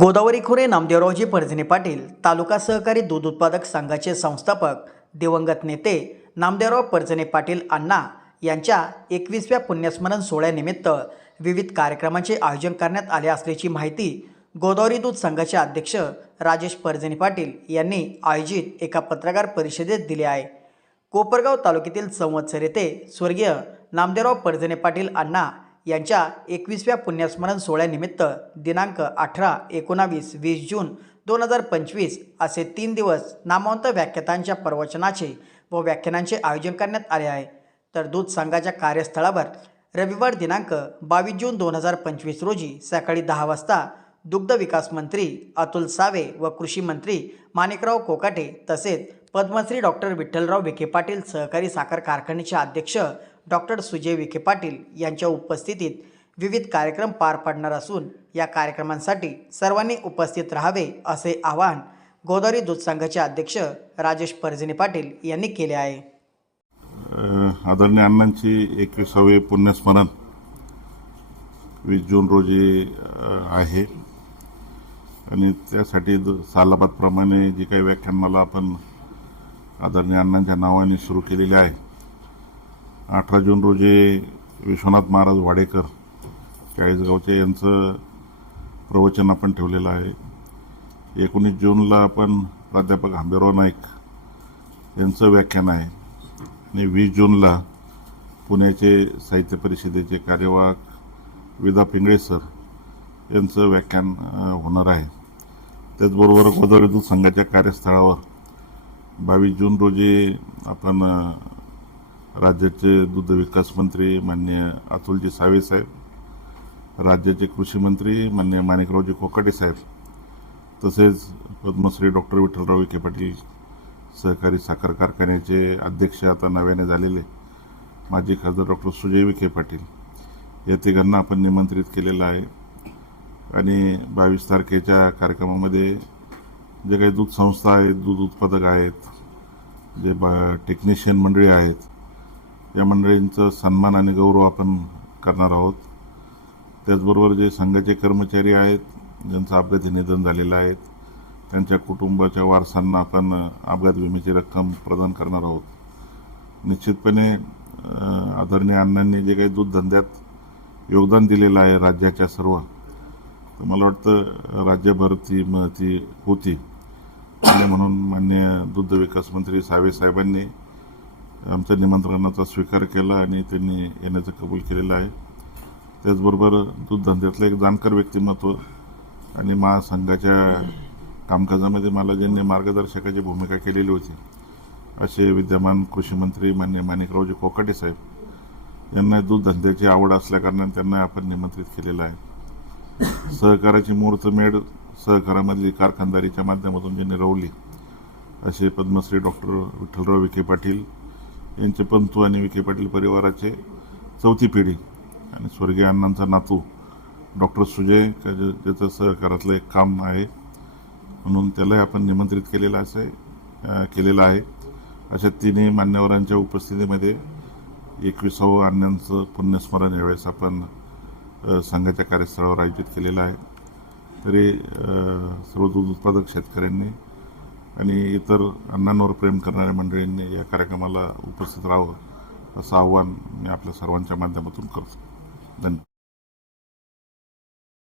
गोदावरी खोरे नामदेवरावजी परजने पाटील तालुका सहकारी दूध उत्पादक संघाचे संस्थापक दिवंगत नेते नामदेवराव परजने पाटील अण्णा यांच्या एकवीसव्या पुण्यस्मरण सोहळ्यानिमित्त विविध कार्यक्रमांचे आयोजन करण्यात आले असल्याची माहिती गोदावरी दूध संघाचे अध्यक्ष राजेश परजने पाटील यांनी आयोजित एका पत्रकार परिषदेत दिली आहे. कोपरगाव तालुक्यातील संवत्सर येथे स्वर्गीय नामदेवराव परजने पाटील अण्णा यांच्या एकवीसव्या पुण्यस्मरण सोहळ्यानिमित्त दिनांक अठरा एकोणावीस वीस जून दोन हजार पंचवीस असे तीन दिवस नामवंत व्याख्यातांच्या प्रवचनाचे व व्याख्यानांचे आयोजन करण्यात आले आहे. तर दूध संघाच्या कार्यस्थळावर रविवार दिनांक बावीस जून दोन हजार पंचवीस रोजी सकाळी दहा वाजता दुग्ध विकास मंत्री अतुल सावे व कृषी मंत्री माणिकराव कोकाटे तसेच पद्मश्री डॉक्टर विठ्ठलराव विखे पाटील सहकारी साखर कारखान्याचे अध्यक्ष डॉक्टर सुजय विखे पाटील यांच्या उपस्थितीत विविध कार्यक्रम पार पडणार असून या कार्यक्रमांसाठी सर्वांनी उपस्थित राहावे असे आवाहन गोदावरी दूध संघाचे अध्यक्ष राजेश परजने पाटील यांनी केले आहे. आदरणीय अण्णांची एकविसावे पुण्यस्मरण वीस जून रोजी आहे. आणि त्यासाठी सालाबादप्रमाणे जी काही व्याख्यानमाला आपण आदरणीय अण्णांच्या नावाने सुरू केलेले आहे. अठरा जून रोजी विश्वनाथ महाराज वाडेकर चाळीसगावचे यांचं प्रवचन आपण ठेवलेलं आहे. एकोणीस जूनला आपण प्राध्यापक आंबेराव नाईक यांचं व्याख्यान आहे. आणि वीस जूनला पुण्याचे साहित्य परिषदेचे कार्यवाहक विदा पिंगळे सर यांचं व्याख्यान होणार आहे. त्याचबरोबर गोदावरी दूध संघाच्या कार्यस्थळावर बावीस जून रोजी आपण राज्याचे दुग्ध विकास मंत्री माननीय अतुलजी सावे साहेब राज्याचे कृषी मंत्री माननीय माणिकरावजी कोकाटे साहेब तसेच पद्मश्री डॉक्टर विठ्ठलराव विखे पाटील सहकारी साखर कारखान्याचे अध्यक्ष आता नव्याने झालेले माजी खासदार डॉक्टर सुजय विखे पाटील या तिघांना आपण निमंत्रित केलेलं आहे. आणि बावीस तारखेच्या कार्यक्रमामध्ये जे काही दूध संस्था आहेत दूध उत्पादक आहेत जे बा टेक्निशियन मंडळी आहेत या मंडळींचं सन्मान आणि गौरव आपण करणार आहोत. त्याचबरोबर जे संघाचे कर्मचारी आहेत ज्यांचं अपघाती निधन झालेलं आहे त्यांच्या कुटुंबाच्या वारसांना आपण अपघात विम्याची रक्कम प्रदान करणार आहोत. निश्चितपणे आदरणीय अण्णांनी जे काही दूध धंद्यात योगदान दिलेलं आहे राज्याच्या सर्व तर मला वाटतं राज्यभर ती ती होती. आणि म्हणून मान्य दुग्ध विकास मंत्री सावे साहेबांनी आमच्या निमंत्रणाचा स्वीकार केला आणि त्यांनी येण्याचं कबूल केलेलं आहे. त्याचबरोबर दूध धंद्यातलं एक जाणकार व्यक्तिमत्व आणि महासंघाच्या कामकाजामध्ये मला ज्यांनी मार्गदर्शकाची भूमिका केलेली होती. असे विद्यमान कृषी मंत्री मान्य माणिकरावजी कोकाटे साहेब यांना दूध धंद्याची आवड असल्याकारणाने त्यांना आपण निमंत्रित केलेलं आहे. सहकाराची मुहूर्तमेढ सहकारामधली कारखानदारीच्या माध्यमातून ज्यांनी रवली असे पद्मश्री डॉक्टर विठ्ठलराव विखे पाटील यांचे पंतू आणि विखे पाटील परिवाराचे चौथी पिढी आणि स्वर्गीय अण्णांचा नातू डॉक्टर सुजय ज्याचं सहकारातलं एक काम आहे म्हणून त्यालाही आपण निमंत्रित केलेलं असं आहे केलेलं आहे. अशा तिन्ही मान्यवरांच्या उपस्थितीमध्ये एकविसावं अण्णांचं पुण्यस्मरण यावेळेस आपण संघाच्या कार्यस्थळावर आयोजित केलेलं आहे. तरी सर्व दूध उत्पादक शेतकऱ्यांनी आणि इतर अण्णांवर प्रेम करणाऱ्या मंडळींनी या कार्यक्रमाला उपस्थित राहावं असं आव्हान मी आपल्या सर्वांच्या माध्यमातून करतो. धन्यवाद.